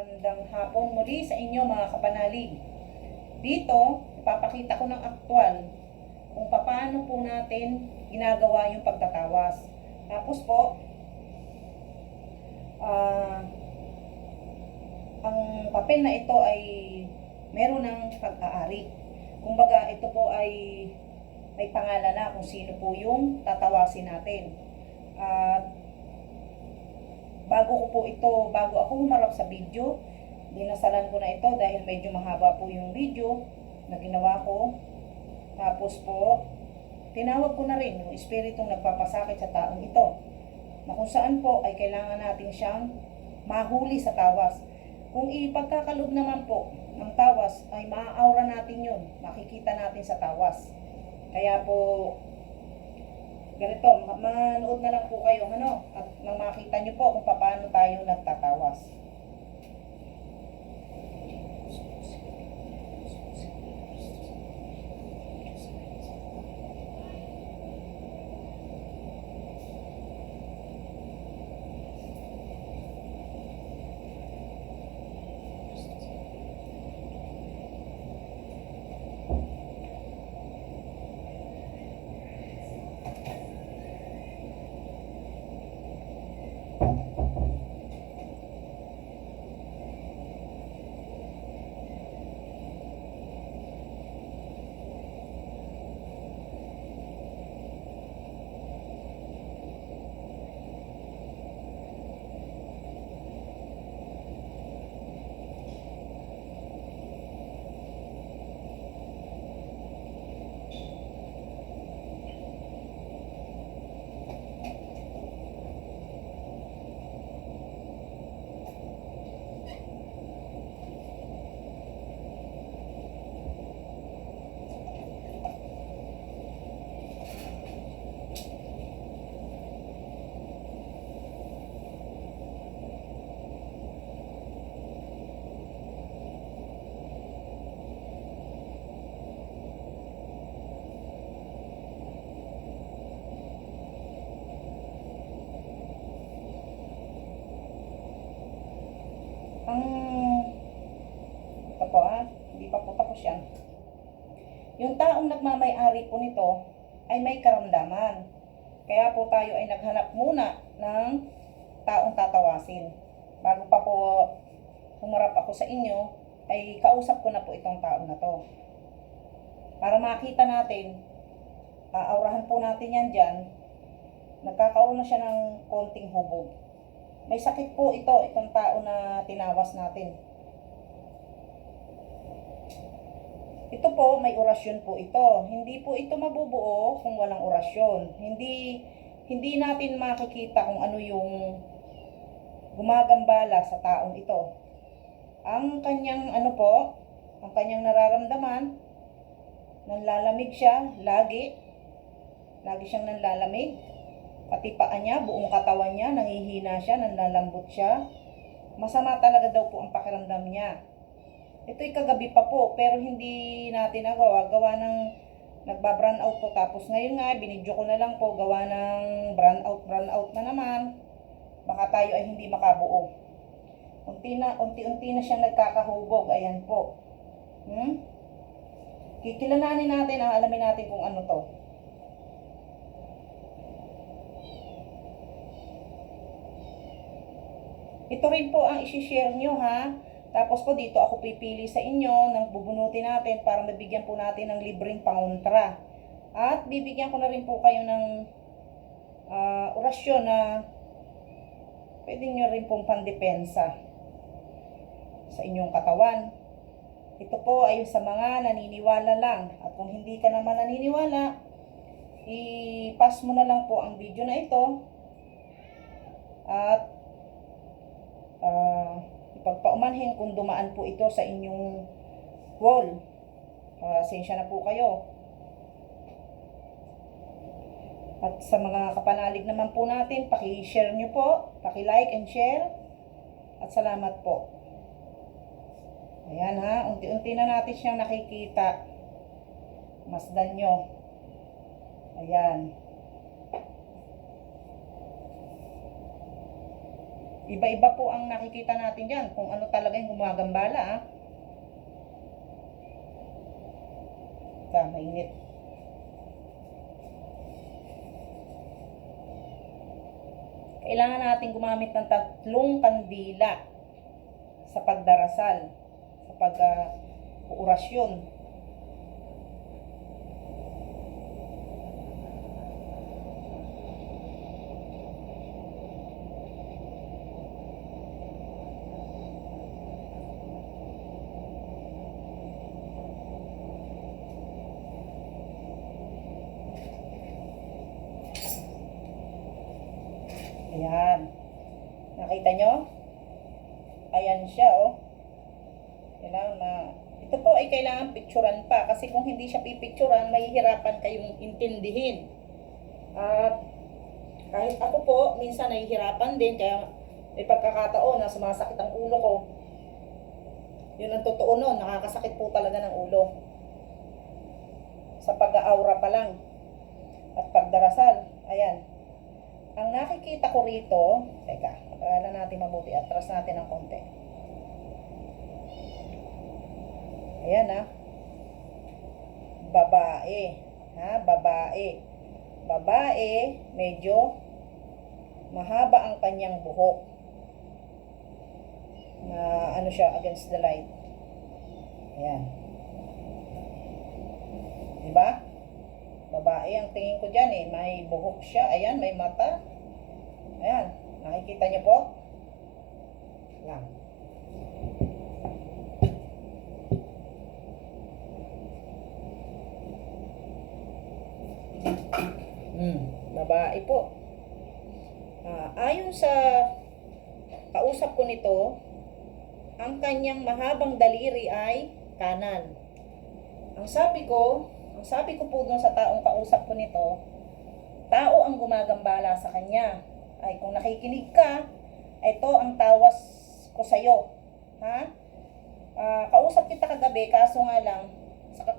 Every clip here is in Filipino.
Magandang hapon muli sa inyo mga kapanalig. Dito, ipapakita ko ng aktwal kung paano po natin ginagawa yung pagtatawas. Tapos po, ang papel na ito ay meron ng pag-aari. Kumbaga, ito po ay may pangalan na kung sino po yung tatawasin natin. At bago ako humarap sa video, dinasalan ko na ito dahil medyo mahaba po yung video na ginawa ko. Tapos po, tinawag ko na rin yung espiritong nagpapasakit sa taong ito, na kung saan po ay kailangan natin siyang mahuli sa tawas. Kung ipagkakalob naman po ng tawas, ay maa-aura natin yun, makikita natin sa tawas. Kaya po, ganito, manood na lang po kayo, at nang makita nyo po kung paano tayo nagtatawas. Ito po hindi pa po tapos yan. Yung taong nagmamay-ari po nito ay may karamdaman. Kaya po tayo ay naghanap muna ng taong tatawasin. Bago pa po humarap ako sa inyo, ay kausap ko na po itong taong na to. Para makita natin, aurahan po natin yan dyan, nagkakaroon na siya ng konting hubog. May sakit po itong tao na tinawas natin. Ito po, may orasyon po ito. Hindi po ito mabubuo kung walang orasyon. Hindi natin makikita kung ano yung gumagambala sa taong ito. Ang kanyang ang kanyang nararamdaman, nanlalamig siya, lagi siyang nanlalamig. Pati paa niya, buong katawan niya, nangihina siya, nanlalambot siya. Masama talaga daw po ang pakiramdam niya. Ito'y kagabi pa po, pero hindi natin nagawa. Gawa ng nagba-brown out po. Tapos ngayon nga, binidyo ko na lang po, gawa ng brown out na naman. Baka tayo ay hindi makabuo. Unti-unti na siyang nagkakahubog. Ayan po. Kikilalanin natin, alamin natin kung ano to. Ito rin po ang isi-share nyo, Tapos po dito ako pipili sa inyo ng bubunutin natin para mabigyan po natin ng libreng pangontra. At bibigyan ko na rin po kayo ng orasyon na pwede nyo rin pong pandepensa sa inyong katawan. Ito po ay sa mga naniniwala lang. At kung hindi ka naman naniniwala, i-pass mo na lang po ang video na ito. At ipagpaumanhin kung dumaan po ito sa inyong wall. Sensya na po kayo. At sa mga kapanalig naman po natin, paki-share nyo po, paki-like and share. At salamat po. Ayan unti-unti na natin siyang nakikita. Masdan nyo. Ayan. Iba-iba po ang nakikita natin dyan kung ano talaga yung gumagambala. Mainit. Kailangan natin gumamit ng 3 kandila sa pagdarasal, sa pag-orasyon. Ayan. Nakita nyo? Ayan siya, oh. Ito po ay kailangan picturean pa. Kasi kung hindi siya pipicturean, mahihirapan kayong intindihin. At kahit ako po, minsan nahihirapan din. Kaya may pagkakataon na sumasakit ang ulo ko. Yun ang totoo nun. Nakakasakit po talaga ng ulo. Sa pag-aura pa lang. At pagdarasal. Ayan. Ang nakikita ko rito, teka, pag-aralan natin mabuti, atras natin ng konti. Ayan ha. Babae. Ha, babae. Babae, medyo mahaba ang kanyang buhok. Na ano siya, against the light. Ayan. Diba? Babae ang tingin ko dyan eh. May buhok siya. Ayan, may mata. Ayan. Nakikita niyo po? Lang. Babae po. Ayon sa kausap ko nito, ang kanyang mahabang daliri ay kanan. Ang sabi ko po dun sa taong kausap ko nito, tao ang gumagambala sa kanya. Ay kung nakikinig ka, ito ang tawas ko sa'yo. Ha? Kausap kita kagabi, kaso nga lang,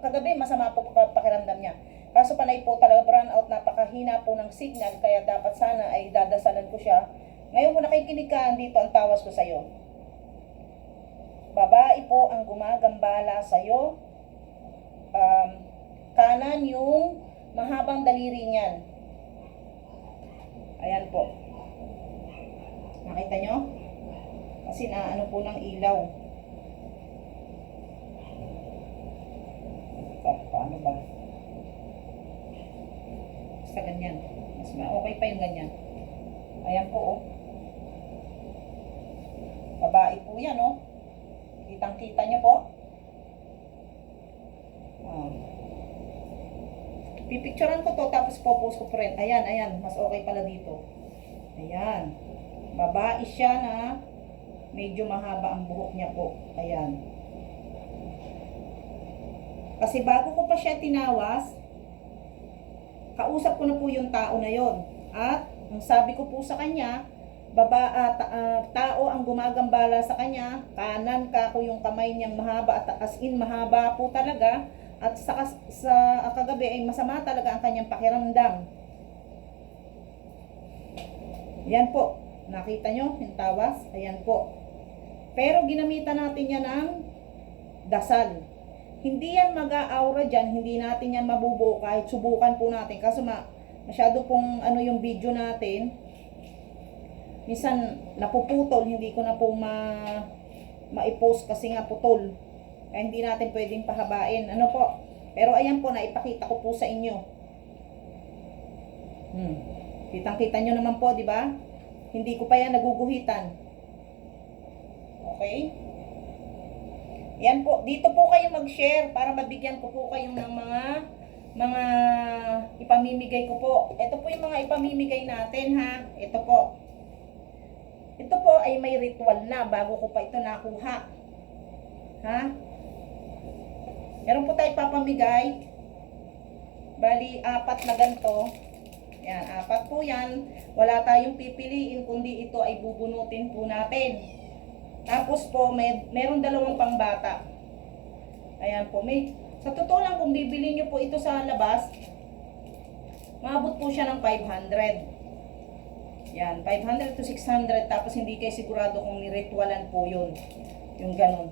kagabi masama po pakiramdam niya. Kaso panay po talaga brown out, napakahina po ng signal, kaya dapat sana ay dadasalan ko siya. Ngayon kung nakikinig ka, dito ang tawas ko sa'yo. Babae po ang gumagambala sa'yo. Kanan yung mahabang daliri niyan. Ayan po. Nakita nyo? Kasi ano po ng ilaw. Paano ba? Basta ganyan. Mas okay pa yung ganyan. Ayan po, oh. Babae po yan, oh. Kitang-kita nyo po. Pipicturean ko to, tapos popost ko friend. Ayan, ayan. Mas okay pala dito. Ayan. Babae siya na medyo mahaba ang buhok niya po. Ayan. Kasi bago ko pa siya tinawas, kausap ko na po yung tao na yon. At ang sabi ko po sa kanya, tao ang gumagambala sa kanya, kanan ka ko yung kamay niyang mahaba, at as in mahaba po talaga. At sa kagabi ay masama talaga ang kanyang pakiramdam. Yan po. Nakita nyo yung tawas? Ayan po. Pero ginamitan natin yan ng dasal. Hindi yan mag-aura dyan. Hindi natin yan mabubuo kahit subukan po natin. Kaso masyado pong yung video natin. Minsan napuputol. Hindi ko na po ma-post kasi nga putol. Kaya hindi natin pwedeng pahabain. Ano po? Pero ayan po, naipakita ko po sa inyo. Kitang-kita nyo naman po, di ba? Hindi ko pa yan naguguhitan. Okay? Yan po. Dito po kayo mag-share para mabigyan ko po kayo ng mga ipamimigay ko po. Ito po yung mga ipamimigay natin, ha? Ito po. Ito po ay may ritual na bago ko pa ito nakuha. Ha? Meron po tayo papamigay. Bali, 4 na ganito. Yan, 4 po yan. Wala tayong pipiliin kundi ito ay bubunutin po natin. Tapos po, meron 2 pangbata. Ayan po. Sa totoo lang, kung bibili nyo po ito sa labas, maabot po siya ng 500. Yan, 500 to 600, tapos hindi kayo sigurado kung niritualan po yun. Yung ganun.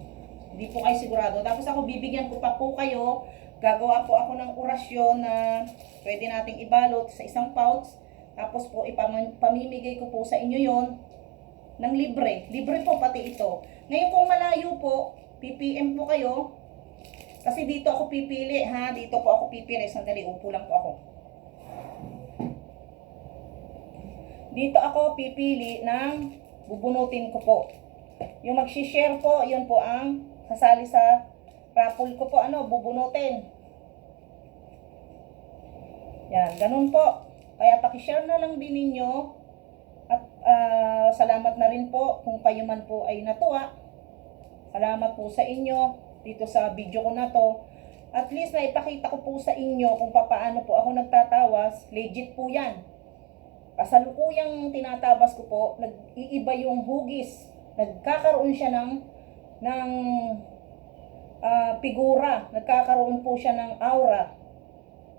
Hindi po kayo sigurado. Tapos ako bibigyan ko pa po kayo, gagawa po ako ng orasyon na pwede nating ibalot sa isang pouch. Tapos po ipamimigay ko po sa inyo yon ng libre. Libre po pati ito. Ngayon kung malayo po, PPM po kayo. Kasi dito ako pipili ha. Dito po ako pipili. Sandali, upo lang po ako. Dito ako pipili ng bubunutin ko po. Yung mag-share po, yun po ang kasali sa raffle ko po. Bubunutin. Yan, ganun po. Kaya pakishare na lang din ninyo. At salamat na rin po kung kayo man po ay natuwa. Salamat po sa inyo dito sa video ko na to. At least na ipakita ko po sa inyo kung paano po ako nagtatawas. Legit po yan. Kasalukuyang tinatabas ko po, nag-iiba yung hugis. Nagkakaroon siya ng figura. Nagkakaroon po siya ng aura.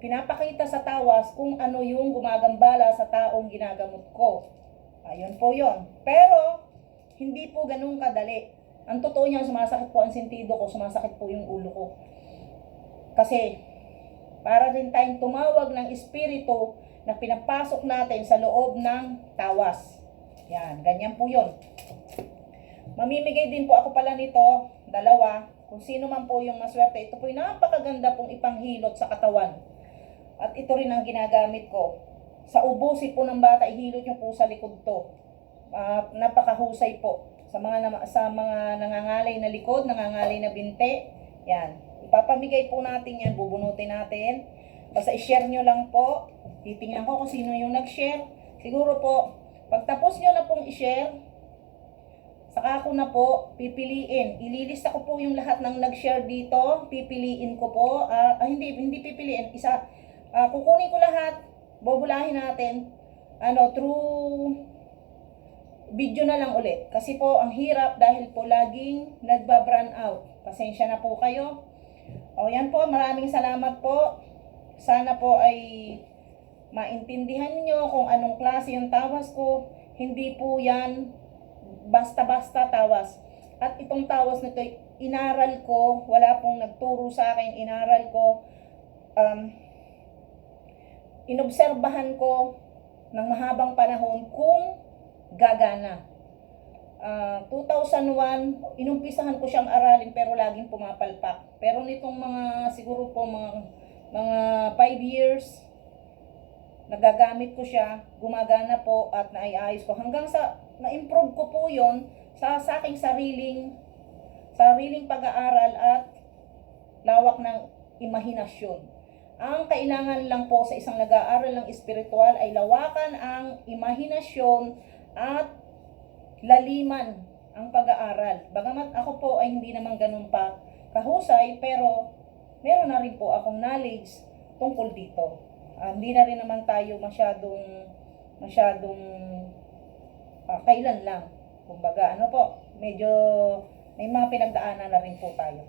Pinapakita sa tawas kung ano yung gumagambala sa taong ginagamot ko. Ayun po yun. Pero, hindi po ganun kadali. Ang totoo niya, sumasakit po ang sentido ko, sumasakit po yung ulo ko. Kasi, para rin tayong tumawag ng espiritu na pinapasok natin sa loob ng tawas. Yan, ganyan po yun. Mamimigay din po ako pala nito, dalawa, kung sino man po yung maswerte. Ito po yung napakaganda pong ipanghilot sa katawan. At ito rin ang ginagamit ko. Sa ubusi po ng bata, ihilot nyo po sa likod to. Napakahusay po. Sa mga nangangalay na likod, nangangalay na binte. Yan. Ipapamigay po natin yan, bubunutin natin. Basta i-share nyo lang po. Titingnan ko kung sino yung nag-share. Siguro po, pagtapos nyo na pong i-share, saka ko na po pipiliin. Ililista ko po yung lahat ng nag-share dito. Pipiliin ko po. Hindi pipiliin. Kukunin ko lahat. Bobulahin natin. Through video na lang ulit. Kasi po, ang hirap dahil po laging nagba-brand out. Pasensya na po kayo. O yan po, maraming salamat po. Sana po ay maintindihan nyo kung anong klase yung tawas ko. Hindi po yan basta-basta tawas. At itong tawas nito, inaral ko. Wala pong nagturo sa akin. Inaral ko. Inobserbahan ko ng mahabang panahon kung gagana. 2001, inumpisahan ko siyang aralin pero laging pumapalpak. Pero nitong siguro po mga 5 years, nagagamit ko siya, gumagana po at naiayos ko. Hanggang sa na-improve ko po yon sa aking sariling pag-aaral at lawak ng imahinasyon. Ang kailangan lang po sa isang nag-aaral ng espiritual ay lawakan ang imahinasyon at laliman ang pag-aaral. Bagamat ako po ay hindi naman ganun pa kahusay, pero meron na rin po akong knowledge tungkol dito. Hindi na rin naman tayo masyadong kailan lang. Kumbaga, medyo may mga pinagdaanan na rin po tayo.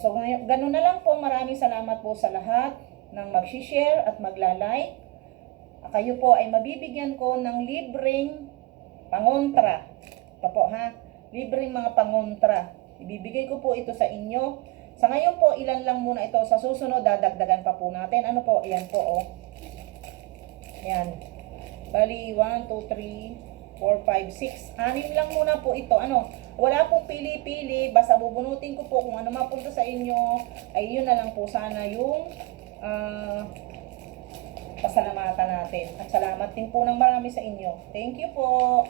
So, ganun na lang po. Maraming salamat po sa lahat ng mag-share at magla-like. Kayo po ay mabibigyan ko ng libreng pangontra. Ito po ha, libreng mga pangontra. Ibibigay ko po ito sa inyo. Sa ngayon po, ilan lang muna ito. Sa susunod, dadagdagan pa po natin. Ayan po, oh. Ayan. Bali, 1, 2, 3, 4, 5, 6. 6 lang muna po ito. Wala pong pili-pili. Basta bubunutin ko po kung ano mapunta sa inyo. Ay, yun na lang po sana yung pasalamatan natin. At salamat din po ng marami sa inyo. Thank you po.